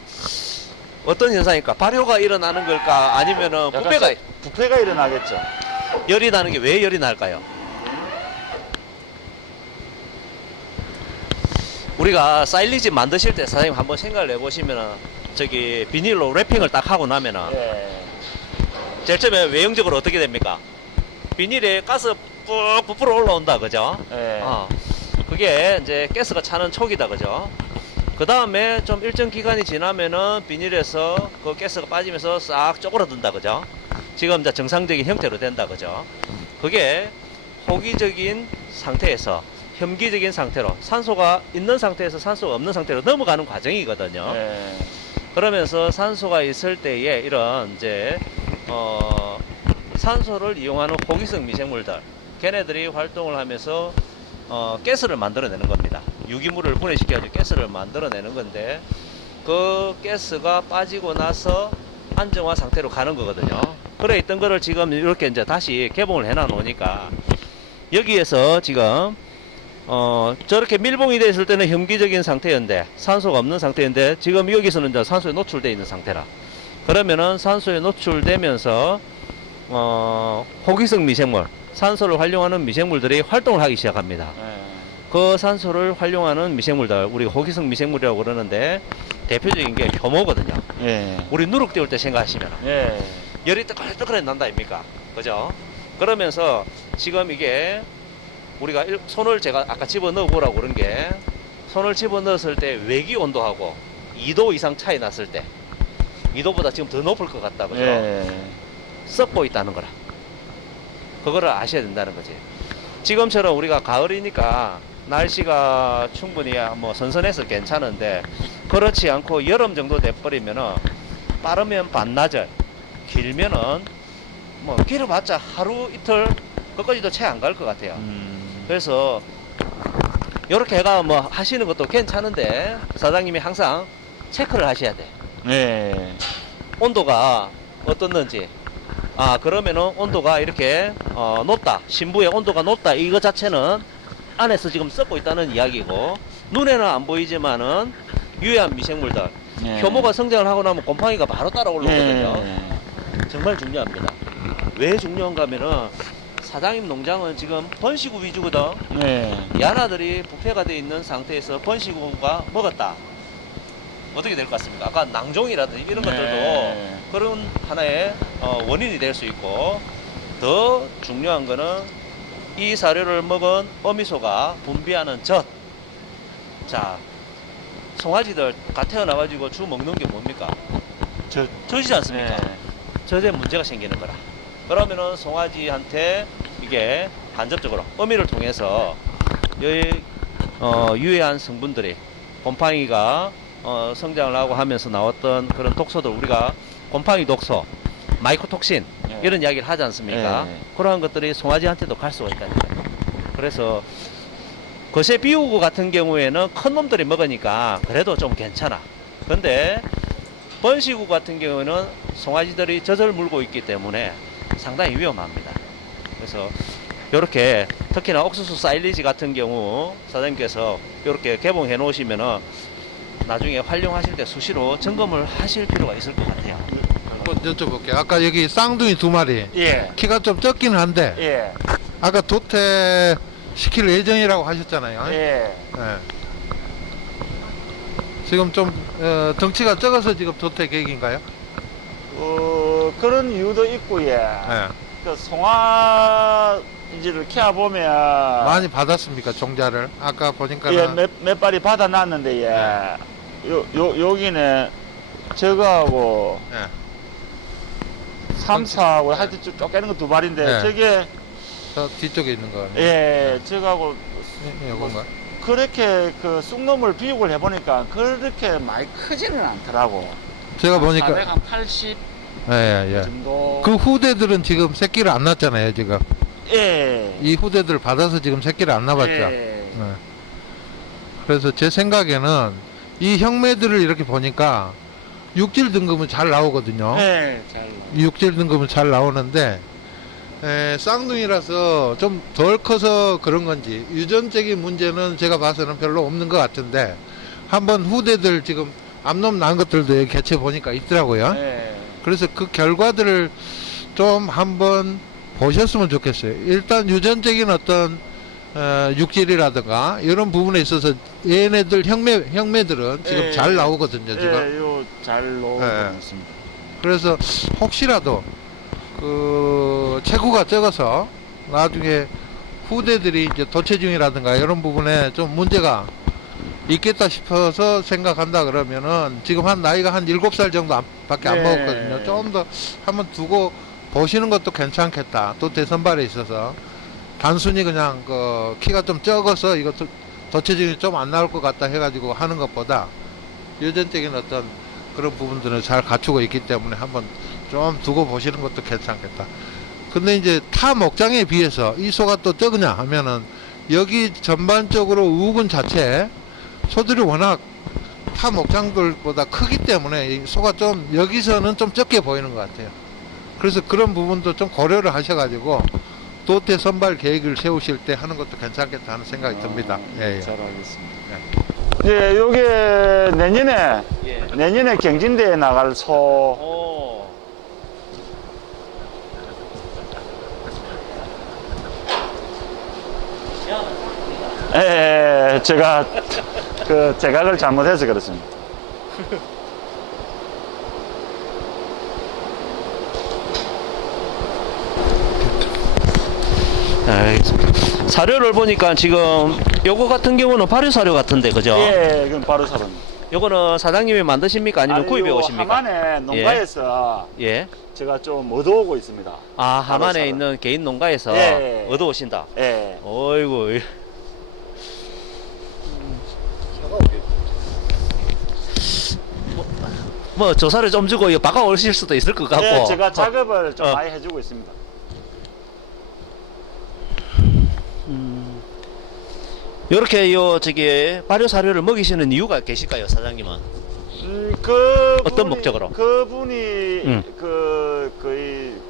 어떤 현상일까? 발효가 일어나는 걸까? 아니면은 부패가 일어나겠죠. 열이 나는 게 왜 열이 날까요? 우리가 사일리지 만드실 때 사장님 한번 생각을 해보시면은 저기 비닐로 랩핑을 딱 하고 나면은 예. 제일 처음에 외형적으로 어떻게 됩니까? 비닐에 가스 푹 부풀어 올라온다, 그죠? 예. 그게 이제 가스가 차는 촉이다, 그죠? 그 다음에 좀 일정 기간이 지나면은 비닐에서 그 가스가 빠지면서 싹 쪼그라든다, 그죠? 지금 이제 정상적인 형태로 된다, 그죠? 그게 호기적인 상태에서 혐기적인 상태로 산소가 있는 상태에서 산소가 없는 상태로 넘어가는 과정이거든요. 예. 그러면서 산소가 있을 때에 이런 이제 산소를 이용하는 호기성 미생물들, 걔네들이 활동을 하면서 가스를 만들어내는 겁니다. 유기물을 분해시켜가지고 가스를 만들어내는 건데 그 가스가 빠지고 나서 안정화 상태로 가는 거거든요. 그래 있던 거를 지금 이렇게 이제 다시 개봉을 해놔 놓으니까 여기에서 지금 저렇게 밀봉이 되어 있을 때는 혐기적인 상태였는데 산소가 없는 상태인데 지금 여기서는 이제 산소에 노출되어 있는 상태라. 그러면은 산소에 노출되면서 호기성 미생물, 산소를 활용하는 미생물들이 활동을 하기 시작합니다. 예. 그 산소를 활용하는 미생물들, 우리가 호기성 미생물이라고 그러는데 대표적인 게 효모거든요. 예. 우리 누룩 띄울 때 생각하시면 예. 열이 뜨끈뜨끈해 난다 아닙니까? 그죠? 그러면서 지금 이게 우리가 손을 제가 아까 집어넣어 보라고 그런 게 손을 집어넣었을 때 외기 온도하고 2도 이상 차이 났을 때 2도보다 지금 더 높을 것 같다, 그죠? 예. 썩고 있다는 거라. 그거를 아셔야 된다는 거지. 지금처럼 우리가 가을이니까 날씨가 충분히 뭐 선선해서 괜찮은데 그렇지 않고 여름 정도 돼버리면은 빠르면 반나절, 길면은 뭐 길어봤자 하루 이틀 그까지도 채 안 갈 것 같아요. 그래서 이렇게 해가 뭐 하시는 것도 괜찮은데 사장님이 항상 체크를 하셔야 돼. 예. 온도가 어떻는지. 그러면은 온도가 이렇게 높다, 신부의 온도가 높다, 이거 자체는 안에서 지금 썩고 있다는 이야기고, 눈에는 안 보이지만은 유해한 미생물들, 예. 효모가 성장을 하고 나면 곰팡이가 바로 따라 올라오거든요. 예. 정말 중요합니다. 왜 중요한가 하면은 사장님 농장은 지금 번식우 위주거든. 예. 야나들이 부패가 되어 있는 상태에서 번식우가 먹었다. 어떻게 될 것 같습니까? 아까 낭종이라든지 이런 것들도 네. 그런 하나의 원인이 될 수 있고, 더 중요한 거는 이 사료를 먹은 어미소가 분비하는 젖. 자, 송아지들 갓 태어나가지고 주 먹는 게 뭡니까? 젖이지 않습니까? 예. 젖에 문제가 생기는 거라. 그러면은 송아지한테 이게 간접적으로 어미를 통해서 유해한 성분들이 곰팡이가 성장을 하고 하면서 나왔던 그런 독소들, 우리가 곰팡이 독소, 마이코톡신 예. 이런 이야기를 하지 않습니까? 예. 그러한 것들이 송아지한테도 갈 수가 있다는 거예요. 그래서 거세 비우고 같은 경우에는 큰 놈들이 먹으니까 그래도 좀 괜찮아. 근데 번식우 같은 경우에는 송아지들이 젖을 물고 있기 때문에 상당히 위험합니다. 그래서 이렇게 특히나 옥수수 사일리지 같은 경우 사장님께서 이렇게 개봉해 놓으시면은 나중에 활용하실 때 수시로 점검을 하실 필요가 있을 것 같아요. 한번 여쭤볼게요. 아까 여기 쌍둥이 2마리 예. 키가 좀 적긴 한데 예. 아까 도태 시킬 예정이라고 하셨잖아요. 예. 예. 지금 좀 덩치가 적어서 지금 도태 계획인가요? 그런 이유도 있고, 예. 예. 그 송아지를 키워 보면 많이 받았습니까 종자를? 아까 보니까 예, 몇 발이 받아놨는데 예. 여기는 저거하고 예. 3, 4하고 하여튼 쪼개는 거 두 발인데 네. 저게 저 뒤쪽에 있는 거. 예, 저거하고 이건가? 그렇게 그 쑥놈을 비육을 해보니까 그렇게 많이 크지는 않더라고. 제가 보니까 480 예. 정도. 그 후대들은 지금 새끼를 안 낳았잖아요 지금. 예. 이 후대들 받아서 지금 새끼를 안 낳았죠. 예. 네. 그래서 제 생각에는 이 형매들을 이렇게 보니까 육질 등급은 잘 나오거든요. 네, 잘. 육질 등급은 잘 나오는데 쌍둥이라서 좀 덜 커서 그런 건지 유전적인 문제는 제가 봐서는 별로 없는 것 같은데 한번 후대들 지금 암놈 난 것들도 여기 개체 보니까 있더라고요. 네. 그래서 그 결과들을 좀 한번 보셨으면 좋겠어요. 일단 유전적인 어떤 육질이라든가 이런 부분에 있어서 얘네들 형매들은 지금 예. 잘 나오거든요 지금. 예, 잘 나오고 예. 있습니다. 그래서 혹시라도 그 체구가 적어서 나중에 후대들이 이제 도체중이라든가 이런 부분에 좀 문제가 있겠다 싶어서 생각한다 그러면은 지금 한 나이가 한 7살 정도 밖에 안 네. 먹었거든요. 좀 더 한번 두고 보시는 것도 괜찮겠다. 또 대선발에 있어서 단순히 그냥 그 키가 좀 적어서 이것도 도체중이 좀 안 나올 것 같다 해가지고 하는 것보다 유전적인 어떤 그런 부분들을 잘 갖추고 있기 때문에 한번 좀 두고 보시는 것도 괜찮겠다. 근데 이제 타 목장에 비해서 이 소가 또 적으냐 하면은 여기 전반적으로 우군 자체 소들이 워낙 타 목장들보다 크기 때문에 이 소가 좀 여기서는 좀 적게 보이는 것 같아요. 그래서 그런 부분도 좀 고려를 하셔가지고 도태 선발 계획을 세우실 때 하는 것도 괜찮겠다 하는 생각이 듭니다. 예, 예. 잘 알겠습니다. 예, 요게 내년에 경진대에 나갈 소. 오. 예, 제가 그 제각을 잘못해서 그렇습니다. 알겠습니다. 사료를 보니까 지금 요거 같은 경우는 발효 사료 같은데 그죠? 예, 그럼 바로 사람. 요거는 사장님이 만드십니까 아니면 구입해 오십니까? 하만에 농가에서 예. 제가 좀 얻어오고 있습니다. 아, 하만에 사료. 있는 개인 농가에서 예. 얻어오신다. 예. 어이구. 뭐 조사를 좀 주고 이거 바꿔 오실 수도 있을 것 같고. 예, 제가 작업을 좀 어. 많이 해주고 있습니다. 요렇게 저기 발효 사료를 먹이시는 이유가 계실까요, 사장님은? 그분이, 목적으로? 그분이 그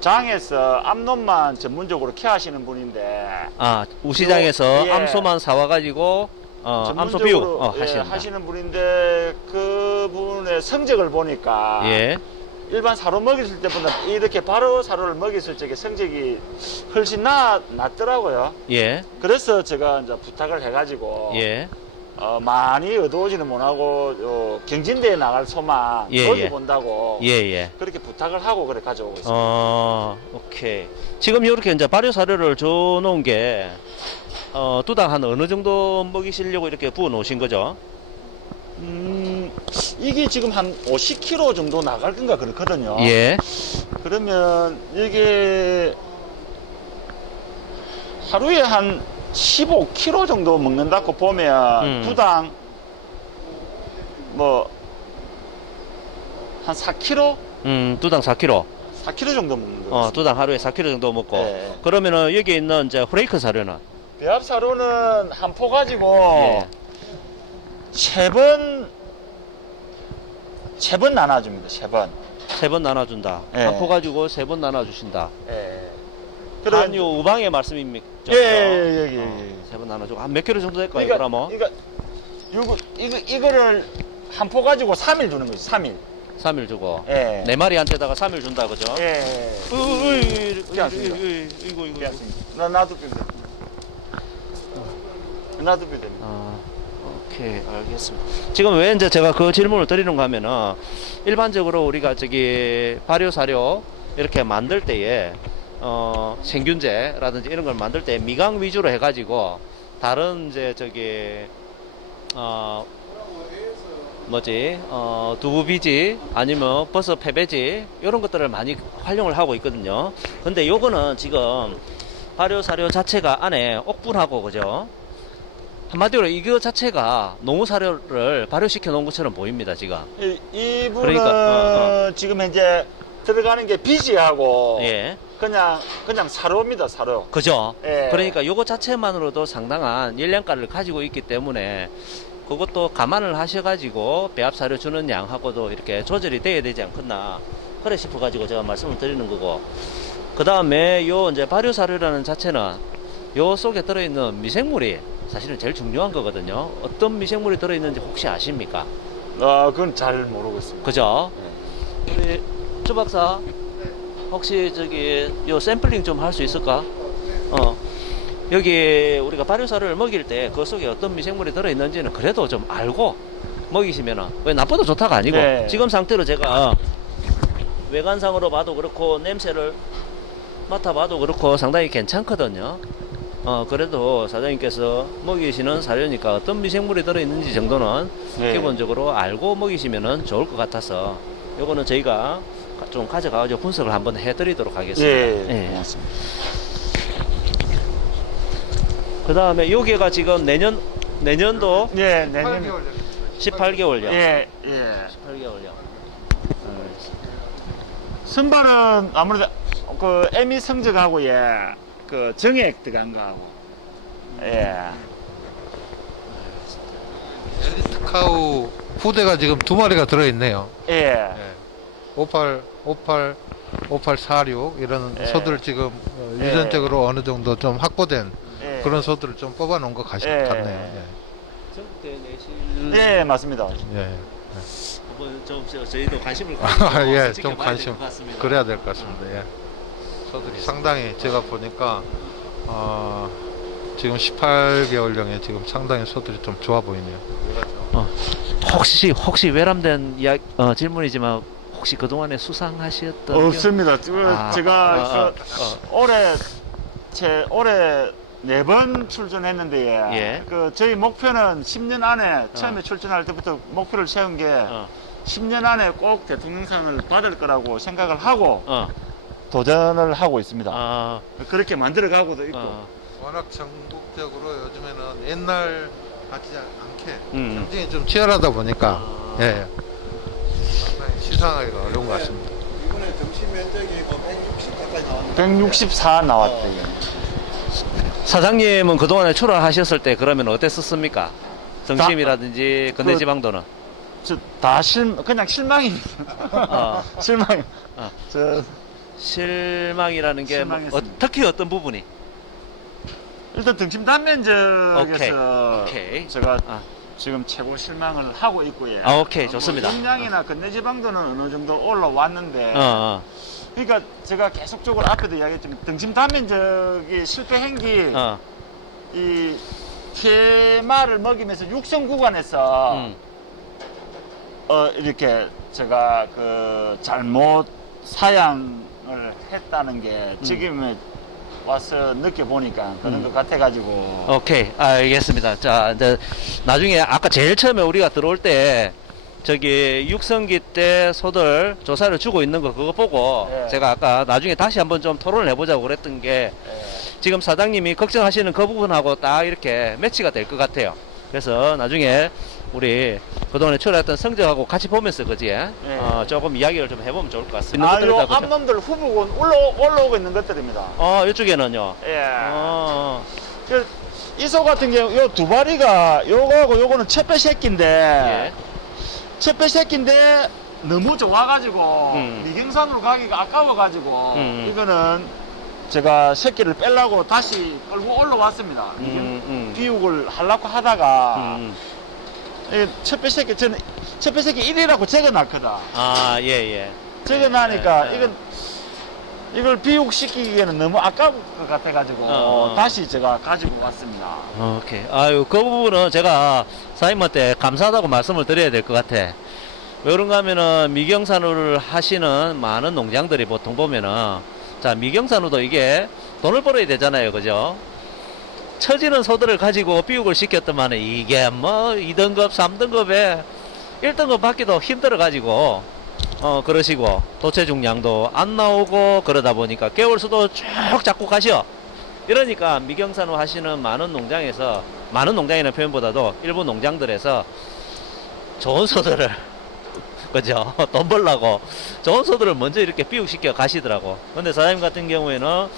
장에서 암놈만 전문적으로 케어하시는 분인데 아, 우시장에서 예. 암소만 사와가지고 암소 전문적으로 비육 예, 하시는. 하시는 분인데 그분의 성적을 보니까 예. 일반 사료 먹였을 때보다 이렇게 바로 사료를 먹였을 적에 성적이 훨씬 낫더라고요. 예. 그래서 제가 이제 부탁을 해가지고 예. 많이 얻어오지는 못하고 경진대에 나갈 소만 예, 거기 예. 본다고 예, 예. 그렇게 부탁을 하고 그래 가져오고 있습니다. 오케이. 지금 이렇게 이제 발효 사료를 줘 놓은 게 두당 한 어느 정도 먹이시려고 이렇게 부어 놓으신 거죠? 이게 지금 한 50kg 정도 나갈 건가 그렇거든요. 예. 그러면 이게 하루에 한 15kg 정도 먹는다고 보면 두당 뭐 한 4kg? 두당 4kg. 4kg 정도 먹는 거예요. 두당 하루에 4kg 정도 먹고. 예. 그러면은 여기 있는 이제 프레이크 사료는 배합 사료는 한 포 가지고 예. 세 번 나눠줍니다. 세 번. 3번 나눠준다. 예. 한 포 가지고 3번 나눠주신다. 예. 한요 우방의 말씀입니까? 예. 3번 나눠주고 한 몇 킬로 정도 될까요? 그러면 이거를 한 포 가지고 3일 주는 거지. 3일. 3일 주고 예. 4마리한테다가 3일 준다 그죠? 예. 이거 괜찮습니다. 놔두면 됩니다. 놔두면 됩니다. 오케이 알겠습니다. 지금 왜 이제 제가 그 질문을 드리는가 하면은 일반적으로 우리가 저기 발효 사료 이렇게 만들 때에 생균제라든지 이런 걸 만들 때 미강 위주로 해가지고 다른 이제 저기 두부비지 아니면 버섯 패배지 이런 것들을 많이 활용을 하고 있거든요. 근데 요거는 지금 발효 사료 자체가 안에 옥분하고 그죠? 한마디로 이거 자체가 농우 사료를 발효시켜 놓은 것처럼 보입니다 지금. 이 부분은 그러니까, 지금 현재 들어가는 게 비지하고 예. 그냥 사료입니다, 사료. 그죠? 예. 그러니까 요거 자체만으로도 상당한 열량가를 가지고 있기 때문에 그것도 감안을 하셔가지고 배합 사료 주는 양하고도 이렇게 조절이 돼야 되지 않겠나 그래 싶어가지고 제가 말씀을 드리는 거고, 그 다음에 요 이제 발효 사료라는 자체는 요 속에 들어있는 미생물이 사실은 제일 중요한 거거든요. 어떤 미생물이 들어있는지 혹시 아십니까? 그건 잘 모르고 있습니다. 그죠? 우리 조 박사 혹시 저기 요 샘플링 좀 할 수 있을까? 여기 우리가 발효사료를 먹일 때 그 속에 어떤 미생물이 들어있는지는 그래도 좀 알고 먹이시면은 왜 나쁘다 좋다가 아니고 네. 지금 상태로 제가 외관상으로 봐도 그렇고 냄새를 맡아봐도 그렇고 상당히 괜찮거든요. 그래도 사장님께서 먹이시는 사료니까 어떤 미생물이 들어있는지 정도는 네. 기본적으로 알고 먹이시면은 좋을 것 같아서 요거는 저희가 좀 가져가가지고 분석을 한번 해드리도록 하겠습니다. 예, 고맙습니다. 그 다음에 요게가 지금 내년도 예, 내년 18개월요. 예, 예. 18개월요. 선발은 아무래도 그 에미 성적하고 그 정액 들어간 거하고 예. 엘리트 카우 후대가 지금 2마리가 들어있네요. 예. 5846 이런 예. 소들 지금 예. 유전적으로 어느 정도 좀 확보된 예. 그런 소들을 좀 뽑아놓은 것 예. 같네요. 전국대 내실 예, 맞습니다. 예. 한번 좀 저희도 관심을 예, 가지고 좀 지켜봐야 관심 될것 같습니다. 그래야 될 것 같습니다. 예. 소들이 상당히 제가 보니까 지금 18개월령에 지금 상당히 소들이 좀 좋아 보이네요. 혹시 외람된 질문이지만 혹시 그동안에 수상하셨던 없습니다. 제가 올해 올해 4번 출전했는데 예. 그 저희 목표는 10년 안에 처음에 출전할 때부터 목표를 세운 게 10년 안에 꼭 대통령상을 받을 거라고 생각을 하고 도전을 하고 있습니다. 그렇게 만들어가고도 있고. 워낙 전국적으로 요즘에는 옛날 같지 않게 음. 경쟁이 좀 치열하다 보니까 예. 상당히 시상하기가 어려운 것 같습니다. 이번에 등심 면적이 뭐 160 가까이 나왔는데 164 나왔대. 사장님은 그동안에 출하하셨을 때 그러면 어땠었습니까? 등심이라든지 근대지방도는 그냥 실망입니다. 실망. 저 실망이라는 게 실망했습니다. 특히 어떤 부분이? 일단 등심 단면적에서 오케이. 제가 아. 지금 최고 실망을 하고 있고요. 오케이, 좋습니다. 용량이나 근대지방도는 어느 정도 올라왔는데, 어. 그러니까 제가 계속적으로 앞에도 이야기했지만 등심 단면적이 실패한 게 이 TMR을 먹이면서 육성 구간에서 이렇게 제가 그 잘못 사양을 했다는 게 지금에 와서 느껴보니까 그런 것 같아가지고. 오케이, 알겠습니다. 자, 이제 나중에 아까 제일 처음에 우리가 들어올 때 저기 육성기 때 소들 조사를 주고 있는 거 그거 보고 예. 제가 아까 나중에 다시 한번 좀 토론을 해보자고 그랬던 게 지금 사장님이 걱정하시는 그 부분하고 딱 이렇게 매치가 될 것 같아요. 그래서 나중에 우리 그동안에 출하했던 성적하고 같이 보면서 그지? 조금 이야기를 좀 해보면 좋을 것 같습니다. 요 앞놈들 후보군 올라오고 있는 것들입니다. 이쪽에는요. 예. 이소 같은 경우 요 두 마리가 요거하고 요거는 첫배 새끼인데 예. 첫배 새끼인데 너무 좋아가지고 미경산으로 가기가 아까워가지고 이거는 제가 새끼를 빼려고 다시 끌고 올라왔습니다. 비육을 하려고 하다가 첫배 새끼 저는 첫배 새끼 1이라고 적어놨거든. 예. 적어놔니까 이걸 비육시키기에는 너무 아까울 것 같아가지고 다시 제가 가지고 왔습니다. 오케이. 그 부분은 제가 사장님한테 감사하다고 말씀을 드려야 될 것 같아. 왜 그런가 하면은 미경산을 하시는 많은 농장들이 보통 보면은 자, 미경산우도 이게 돈을 벌어야 되잖아요. 그죠? 처지는 소들을 가지고 비육을 시켰더만 이게 뭐 2등급, 3등급에 1등급 받기도 힘들어 가지고 그러시고 도체 중량도 안 나오고 그러다 보니까 개월수도 쭉 잡고 가셔. 이러니까 미경산우 하시는 많은 농장에서, 많은 농장이라는 표현보다도 일부 농장들에서 좋은 소들을 그죠? 돈 벌라고 좋은 소들을 먼저 이렇게 비육시켜 가시더라고. 근데 사장님 같은 경우에는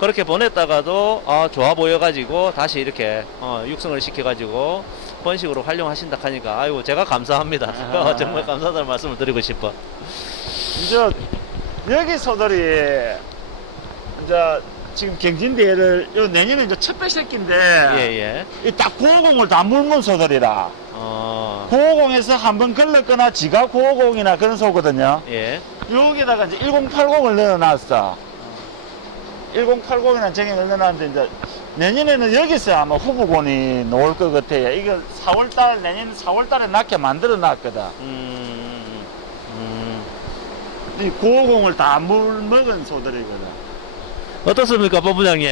그렇게 보냈다가도 좋아 보여가지고 다시 이렇게 육성을 시켜가지고 번식으로 활용하신다 하니까 아이고 제가 감사합니다. 정말 감사하다는 말씀을 드리고 싶어. 이제 여기 소들이 이제 지금 경진대회를 요 내년에 이제 첫배 새끼인데 예예. 이 딱 950을 다 물문 소들이라 950에서 한번 걸렸거나 지가 950이나 그런 소거든요. 예. 여기다가 이제 1080을 넣어놨어. 1080이나 정액을 넣어놨는데 이제 내년에는 여기서 아마 후보군이 나올 것 같아요. 이거 4월달 내년 4월달에 낳게 만들어 놨거든. 이 950을 다 물 먹은 소들이거든. 어떻습니까, 본부장님?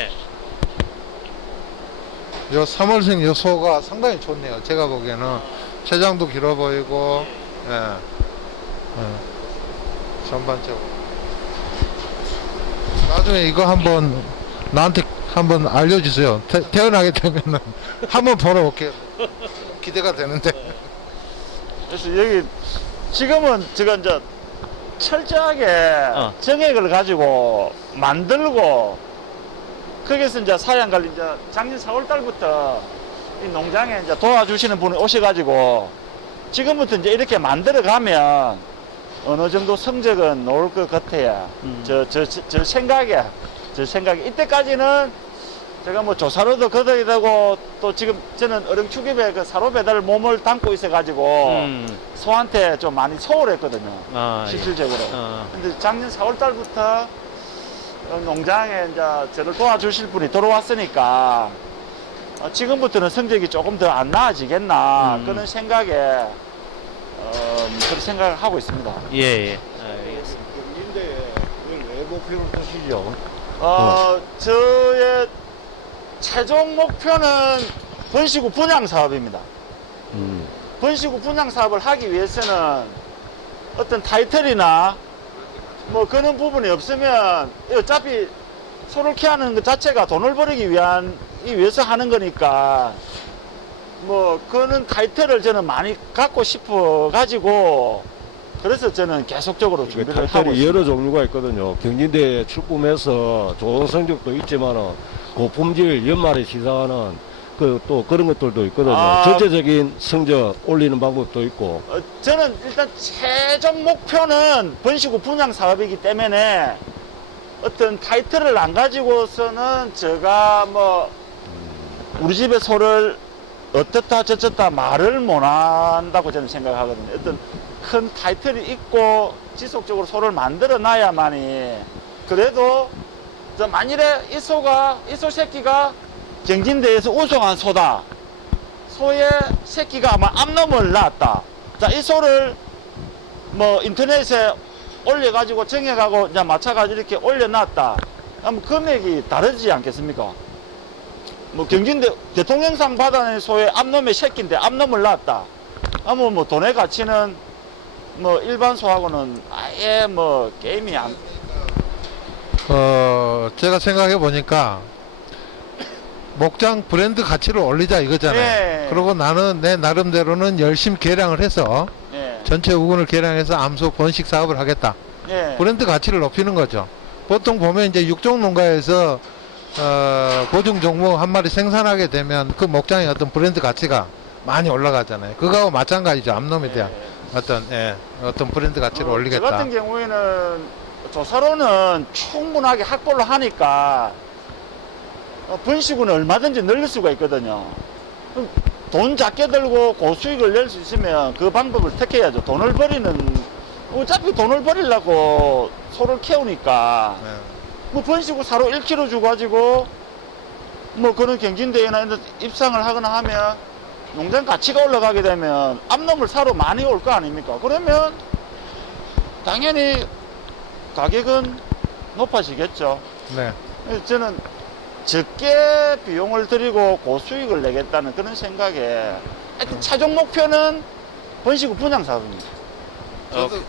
요 3월생 요 소가 상당히 좋네요. 제가 보기에는 체장도 길어 보이고, 예. 전반적으로. 나중에 이거 한번 나한테 한번 알려주세요. 태어나게 되면은 한번 보러 올게요. 기대가 되는데. 그래서 여기 지금은 제가 이제 철저하게 정액을 가지고 만들고 거기서 이제 사양 관리 이제 작년 4월 달부터 이 농장에 이제 도와주시는 분이 오셔가지고 지금부터 이제 이렇게 만들어 가면 어느 정도 성적은 나올 것 같아요. 저 생각에 이때까지는 제가 뭐 조사로도 거둬야 되고 또 지금 저는 어령축입에 그 사료 배달 몸을 담고 있어가지고 소한테 좀 많이 소홀했거든요. 실질적으로. 근데 작년 4월 달부터 농장에 이제 저를 도와주실 분이 들어왔으니까 지금부터는 성적이 조금 더 안 나아지겠나 그런 생각에 그런 생각을 하고 있습니다. 예. 알겠습니다. 경진대회 왜 목표로 두시죠? 저의 최종 목표는 번식구 분양 사업입니다. 번식구 분양 사업을 하기 위해서는 어떤 타이틀이나 뭐 그런 부분이 없으면 어차피 소를 키우는 것 자체가 돈을 벌기 위해서 하는 거니까 뭐 그런 타이틀을 저는 많이 갖고 싶어 가지고 그래서 저는 계속적으로 준비를 하고 타이틀이 있습니다. 여러 종류가 있거든요. 경진대에 출품해서 좋은 성적도 있지만은 고품질 연말에 시사하는 또 그런 것들도 있거든요. 전체적인 성적 올리는 방법도 있고. 저는 일단 최종 목표는 번식구 분양 사업이기 때문에 어떤 타이틀을 안 가지고서는 제가 뭐 우리 집의 소를 어떻다 저쩌다 말을 못 한다고 저는 생각하거든요. 어떤 큰 타이틀이 있고 지속적으로 소를 만들어 놔야만이 그래도 만일에 이 소 새끼가 경진대회에서 우승한 소다. 소의 새끼가 아마 암놈을 낳았다. 자, 이 소를 뭐 인터넷에 올려가지고 정액하고 이제 맞춰가지고 이렇게 올려놨다. 그럼 금액이 다르지 않겠습니까? 뭐 경진대 대통령상 받아낸 소의 암놈의 새끼인데 암놈을 낳았다. 하면 뭐 돈의 가치는 뭐 일반 소하고는 아예 뭐 게임이 안. 제가 생각해 보니까 목장 브랜드 가치를 올리자 이거잖아요. 예. 그리고 나는 내 나름대로는 열심히 개량을 해서 예. 전체 우군을 개량해서 암소 번식 사업을 하겠다. 예. 브랜드 가치를 높이는 거죠. 보통 보면 이제 육종 농가에서 보증 종목 한 마리 생산하게 되면 그 목장의 어떤 브랜드 가치가 많이 올라가잖아요. 그거하고 마찬가지죠. 암놈에 대한 어떤 브랜드 가치를 올리겠다. 저 같은 경우에는 조사로는 충분하게 확보를 하니까 번식은 얼마든지 늘릴 수가 있거든요. 그럼 돈 작게 들고 고수익을 낼 수 있으면 그 방법을 택해야죠. 돈을 버리는 어차피 돈을 버리려고 소를 키우니까 뭐 번식구 사로 1kg 주고 가지고 뭐 그런 경진대회나 이런 데 입상을 하거나 하면 농장 가치가 올라가게 되면 암놈을 사러 많이 올 거 아닙니까? 그러면 당연히 가격은 높아지겠죠. 네. 저는 적게 비용을 들이고 고수익을 내겠다는 그런 생각에 하여튼 최종 목표는 번식 후 분양 사업입니다.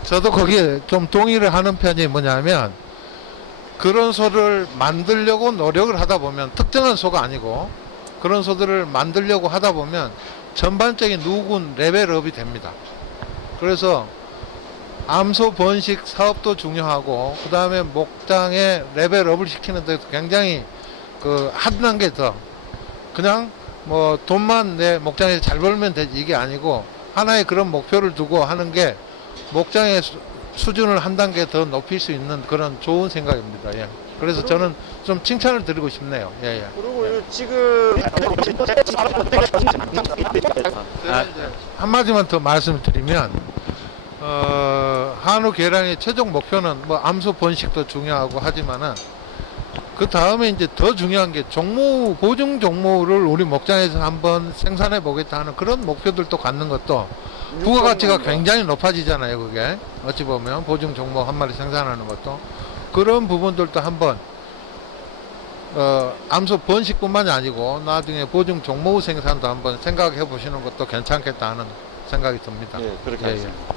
저도 거기에 좀 동의를 하는 편이 뭐냐면 그런 소를 만들려고 노력을 하다 보면 특정한 소가 아니고 그런 소들을 만들려고 하다 보면 전반적인 누군 레벨업이 됩니다. 그래서 암소 번식 사업도 중요하고 그 다음에 목장의 레벨업을 시키는 데도 굉장히 그 한 단계 더 그냥 뭐 돈만 내 목장에서 잘 벌면 되지 이게 아니고 하나의 그런 목표를 두고 하는 게 목장의 수준을 한 단계 더 높일 수 있는 그런 좋은 생각입니다. 예. 그래서 저는 좀 칭찬을 드리고 싶네요. 예, 예. 그리고 지금 한마디만 더 말씀을 드리면 한우 계량의 최종 목표는 뭐 암소 번식도 중요하고 하지만은 그 다음에 이제 더 중요한 게 종모 보증 종모를 우리 목장에서 한번 생산해 보겠다 하는 그런 목표들도 갖는 것도 부가가치가 굉장히 높아지잖아요. 그게 어찌 보면 보증 종모 한 마리 생산하는 것도 그런 부분들도 한번 암소 번식뿐만이 아니고 나중에 보증 종모 생산도 한번 생각해 보시는 것도 괜찮겠다 하는 생각이 듭니다. 예, 그렇게 하겠습니다.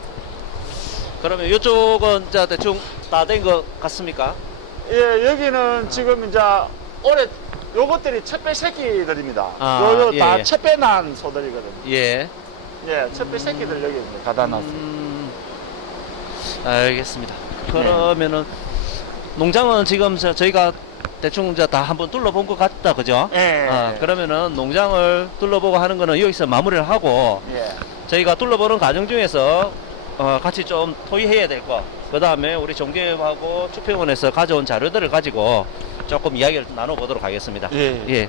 그러면 이쪽은 이제 대충 다 된 것 같습니까? 예, 여기는 지금 이제 올해 요것들이 첫배 새끼들입니다. 아, 예, 다 예. 첫배 난 소들이거든요. 예. 예, 첫배 새끼들 여기 가다 놨습니다. 알겠습니다. 그러면은 농장은 지금 저희가 대충 이제 다 한번 둘러본 것 같다, 그죠? 예. 그러면은 농장을 둘러보고 하는 거는 여기서 마무리를 하고 예. 저희가 둘러보는 과정 중에서 같이 좀 토의해야 될 거. 그 다음에 우리 종교협하고 축평원에서 가져온 자료들을 가지고 조금 이야기를 나눠보도록 하겠습니다. 예. 예.